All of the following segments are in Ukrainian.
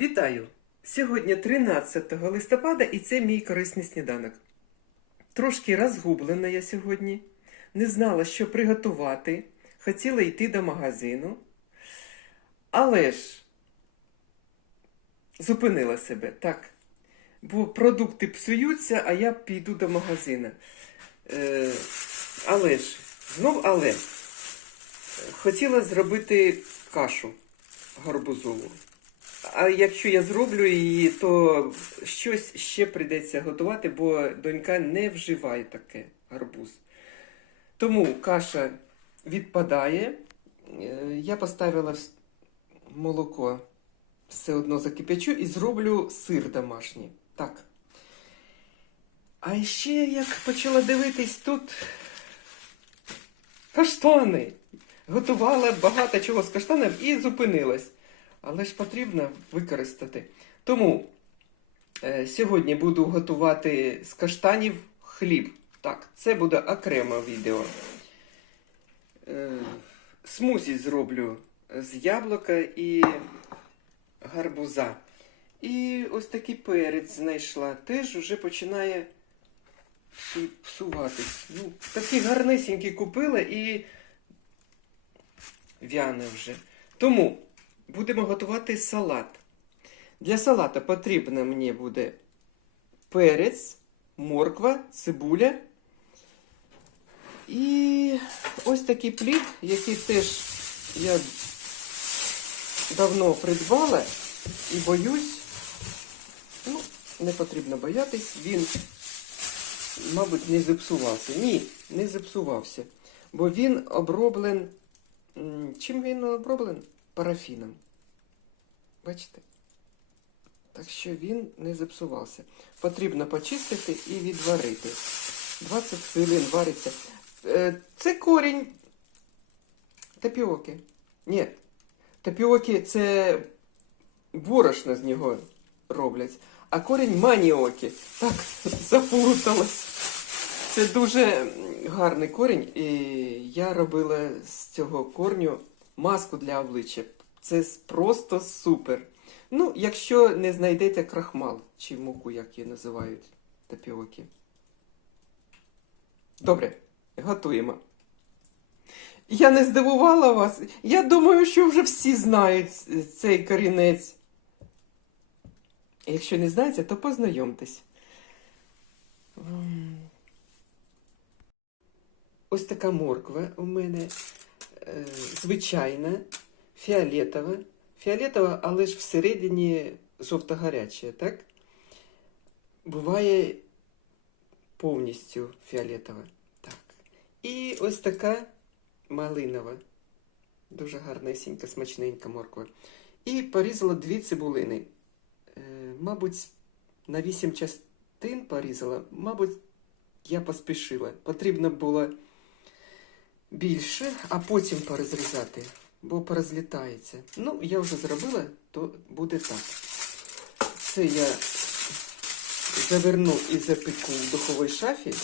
Вітаю! Сьогодні 13 листопада і це мій корисний сніданок. Трошки розгублена я сьогодні, не знала, що приготувати, хотіла йти до магазину, але ж зупинила себе так. Бо продукти псуються, а я піду до магазину. Е, але ж, знов але, хотіла зробити кашу гарбузову. А якщо я зроблю її, то щось ще прийдеться готувати, бо донька не вживає таке гарбуз. Тому каша відпадає. Е, Я поставила молоко все одно закипячу і зроблю сир домашній. Так. А ще як почала дивитись тут каштани. Готувала багато чого з каштанів і зупинилась. Але ж потрібно використати. Тому е, сьогодні буду готувати з каштанів хліб. Так, це буде окреме відео. Е, смузі зроблю з яблука і гарбуза. І ось такий перець знайшла. Теж вже починає псуватись. Ну, такий гарнесенький купила і в'яне вже. Тому будемо готувати салат. Для салата потрібно мені буде перець, морква, цибуля. І ось такий плід, який теж я давно придбала і боюсь, ну, не потрібно боятись, він, мабуть, не зіпсувався. Ні, не зіпсувався. Бо він оброблен. Чим він оброблен? Парафіном. Бачите? Так що він не зіпсувався. Потрібно почистити і відварити. 20 хвилин вариться. Е, Це корінь тапіоки. Ні. Тапіоки це борошно з нього роблять. А корінь маніоки. Так, заплуталась. Це дуже гарний корінь. І я робила з цього корню маску для обличчя. Це просто супер. Ну, якщо не знайдете крахмал чи муку, як її називають тапіоки. Добре, готуємо. Я не здивувала вас. Я думаю, що вже всі знають цей корінець. Якщо не знаєте, то познайомтесь. Ось така морква у мене е, звичайна, фіолетова. Фіолетова, але ж всередині жовто-гаряча, так? Буває повністю фіолетова. Так. І ось така малинова. Дуже гарнесенька, смачненька морква. І порізала дві цибулини. Е, мабуть, на вісім частин порізала. Мабуть, я поспішила. Потрібно було більше, а потім порозрізати, бо порозлітається. Ну, я вже зробила, то буде так. Це я заверну і запеку в духовій шафі.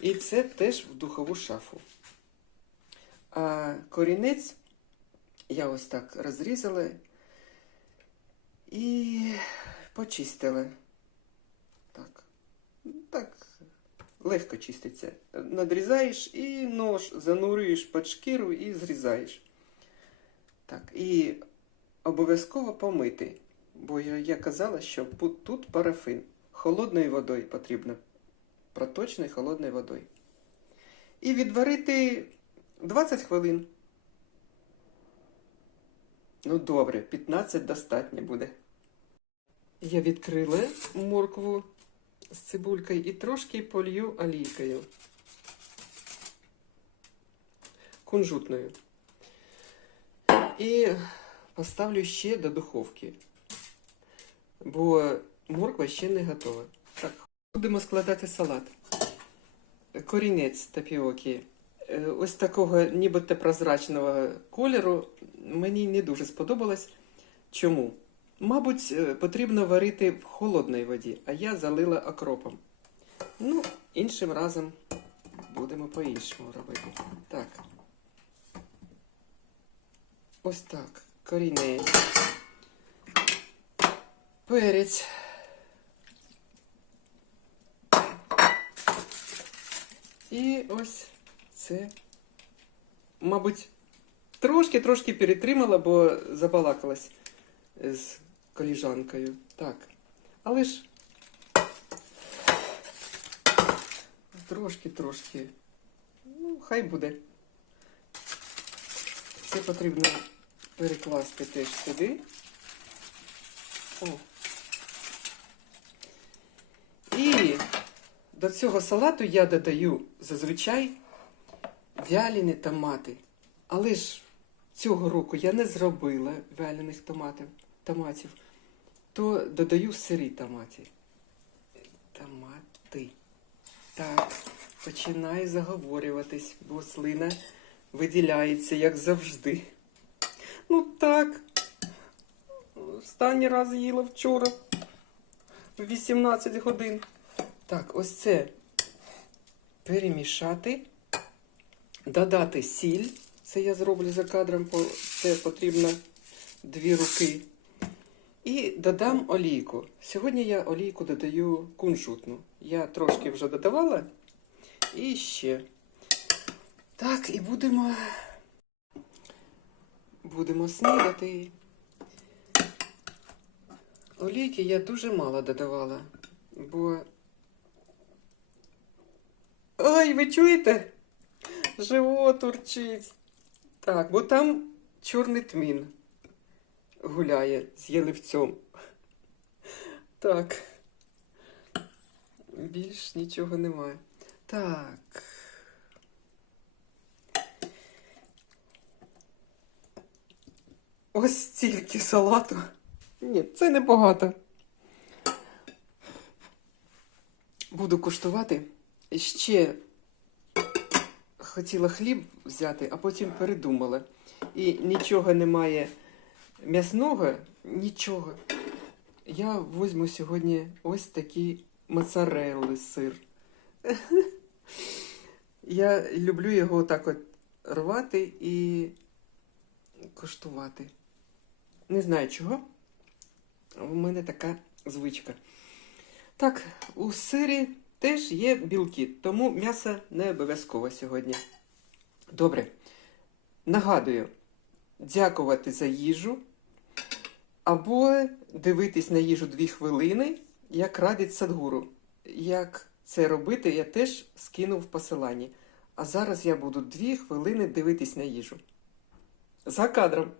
І це теж в духову шафу. А корінець я ось так розрізала і почистила. Так. Так, легко чиститься. Надрізаєш і нож занурюєш під шкіру і зрізаєш. Так, і обов'язково помити. Бо я, казала, що тут парафин. Холодною водою потрібно. Проточною холодною водою. І відварити 20 хвилин. Ну, добре, 15 достатньо буде. Я відкрила моркву з цибулькою і трошки полью олійкою. Кунжутною. І поставлю ще до духовки. Бо морква ще не готова. Так, будемо складати салат. Корінець тапіоки. Е, Ось такого нібито прозрачного кольору мені не дуже сподобалось. Чому? Мабуть, е, потрібно варити в холодній воді, а я залила окропом. Ну, іншим разом будемо по-іншому робити. Так. Ось так. Корінець. перець. І ось це, мабуть, трошки-трошки перетримала, бо забалакалась з коліжанкою. Так. Але ж трошки-трошки. Ну, хай буде. Це потрібно перекласти теж сюди. О. І до цього салату я додаю зазвичай вялені томати. Але ж цього року я не зробила вялених томатів, то додаю сирі томати. Томати. Так, починаю заговорюватись, бо слина виділяється, як завжди. Ну так. Останній раз їла вчора. В 18 годин. Так, ось це перемішати, додати сіль. Це я зроблю за кадром, це потрібно дві руки. І додам олійку. Сьогодні я олійку додаю кунжутну. Я трошки вже додавала. І ще. Так, і будемо. Будемо снідати. Олійки я дуже мало додавала, бо. Ой, ви чуєте? Живот урчить. Так, бо там чорний тмін гуляє з яливцем. Так. Більш нічого немає. Так. Ось стільки салату. Ні, це небагато. Буду куштувати. Ще хотіла хліб взяти, а потім передумала. І нічого немає м'ясного, нічого. Я візьму сьогодні ось такий моцарелли сир. Я люблю його так от рвати і коштувати. Не знаю чого. У мене така звичка. Так, у сирі теж є білки, тому м'ясо не обов'язково сьогодні. Добре. Нагадую, дякувати за їжу. Або дивитись на їжу дві хвилини, як радить Садгуру. Як це робити, я теж скинув в посиланні. А зараз я буду дві хвилини дивитись на їжу. За кадром.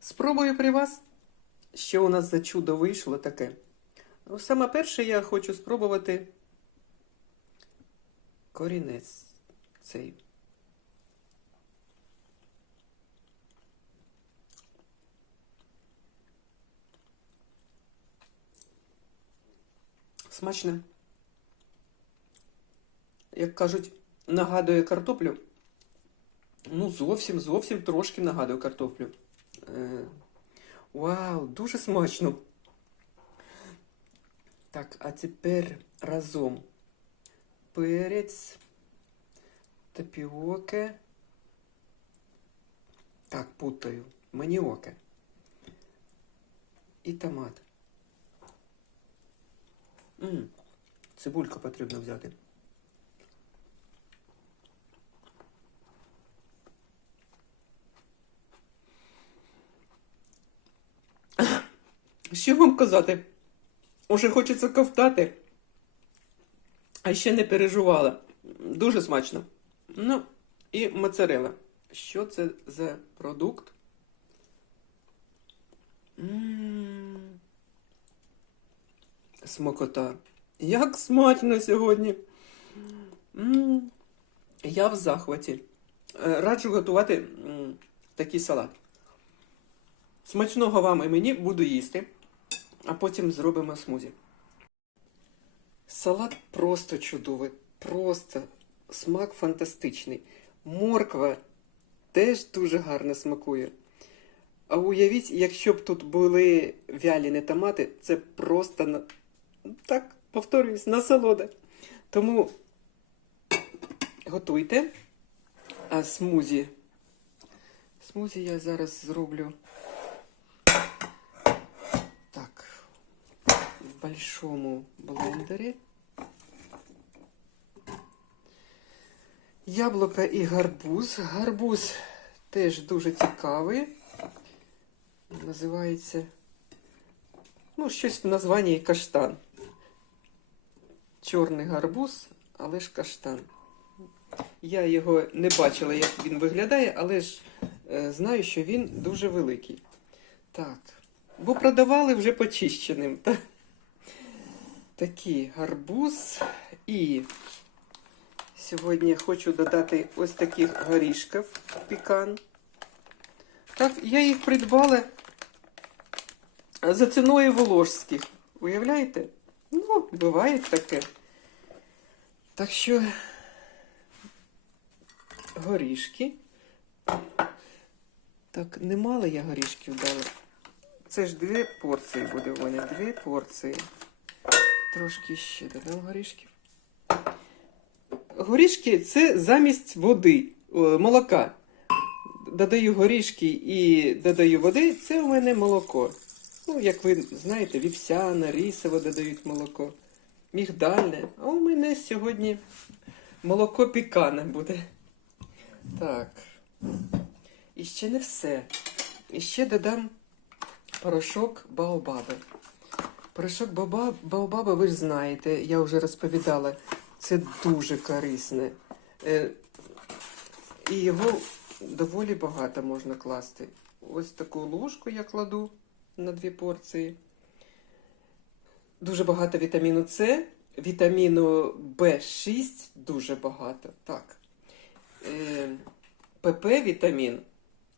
Спробую при вас. Що у нас за чудо вийшло таке? Ну, саме перше я хочу спробувати корінець цей. Смачне. Як кажуть, нагадує картоплю. Ну, зовсім, зовсім трошки нагадує картоплю. Е, Вау, дуже смачно. Так, а тепер разом перець, тапіоке. Так, путаю. Маніоке. І томат. М, Цибульку потрібно взяти. Що вам казати? Уже хочеться ковтати, а ще не переживала. Дуже смачно. Ну, і моцарела. Що це за продукт? М, Смокота. Як смачно сьогодні. М, Я в захваті. Е, Раджу готувати м, такий салат. Смачного вам і мені буду їсти, а потім зробимо смузі. Салат просто чудовий, просто смак фантастичний. Морква теж дуже гарно смакує. А уявіть, якщо б тут були вялені томати, це просто. Так, повторююсь, насолода. Тому готуйте, а смузі Смузі я зараз зроблю так, в большому блендері. Яблука і гарбуз. Гарбуз теж дуже цікавий. Називається, ну, щось в названні каштан. Чорний гарбуз, але ж каштан. Я його не бачила, як він виглядає, але ж е, знаю, що він дуже великий. Так. Бо продавали вже почищеним. Та? Такий гарбуз. І сьогодні хочу додати ось таких горішків пікан. Так, я їх придбала за ціною волошських. Уявляєте? Ну, буває таке. Так що горішки. Так, немало я горішків дала. Це ж дві порції буде в мене. Дві порції. Трошки ще додам горішків. Горішки це замість води, молока. Додаю горішки і додаю води, це у мене молоко. Ну, як ви знаєте, вівсяне, рисове додають молоко, мігдальне. А у мене сьогодні молоко пікане буде. Так. І ще не все. І ще додам порошок Баобаби. Порошок Баоба- Баобаби, ви ж знаєте, я вже розповідала, це дуже корисне. Е, і його доволі багато можна класти. Ось таку ложку я кладу на дві порції. Дуже багато вітаміну С, вітаміну В6 дуже багато. Так. Е, ПП вітамін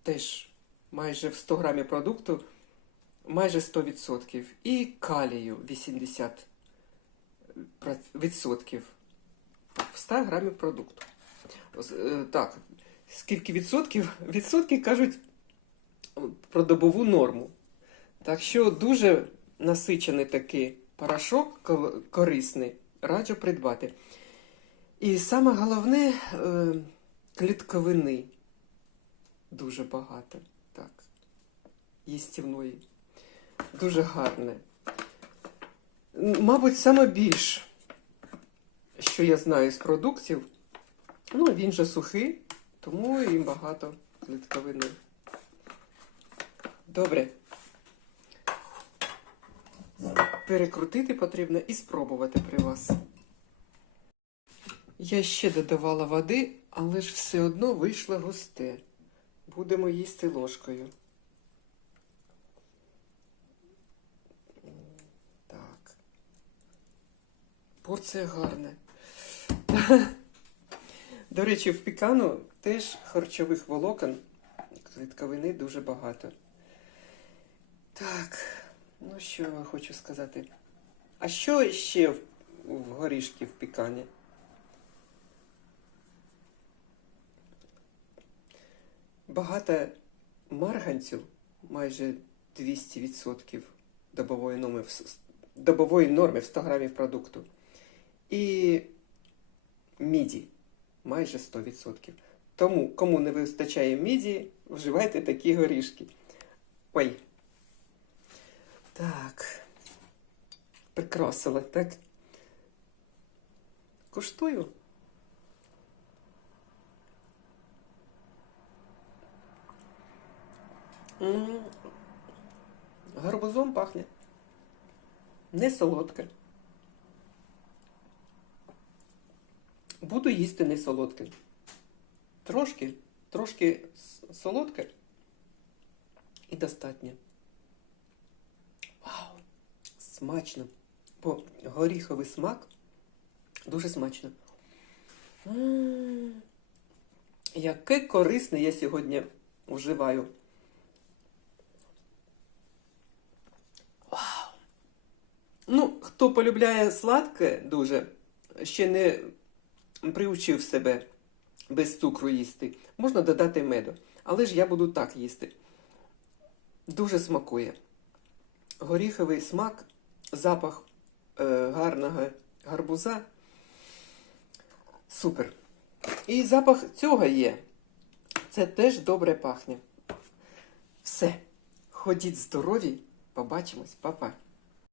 теж майже в 100 грамів продукту майже 100%. І калію 80% в 100 грамів продукту. Е, Так, скільки відсотків? Відсотки кажуть про добову норму. Так що дуже насичений такий порошок корисний, раджу придбати. І саме головне е, клітковини дуже багато. Так. Їстівної. Дуже гарне. Мабуть, саме більш, що я знаю з продуктів, ну, він же сухий, тому і багато клітковини. Добре. Перекрутити потрібно і спробувати при вас. Я ще додавала води, але ж все одно вийшло густе. Будемо їсти ложкою. Так. Порція гарна. До речі, в пікану теж харчових волокон, клітковини дуже багато. Так, ну що я хочу сказати. А що ще в, в горішки в пікані? Багато марганцю, майже 200% добової норми, добової норми в 100 грамів продукту. І міді майже 100%. Тому, кому не вистачає міді, вживайте такі горішки. Ой. Так. Прикрасила, так? Куштую. М, Гарбузом пахне. Не солодке. Буду їсти не солодке. Трошки, трошки солодке і достатньо. Смачно. Бо горіховий смак дуже смачно. М, Яке корисне я сьогодні вживаю. Вау! Ну, хто полюбляє сладке дуже, ще не приучив себе без цукру їсти, можна додати меду. Але ж я буду так їсти. Дуже смакує. Горіховий смак, запах е, гарного гарбуза. Супер. І запах цього є. Це теж добре пахне. Все. Ходіть здорові, побачимось, Па-па.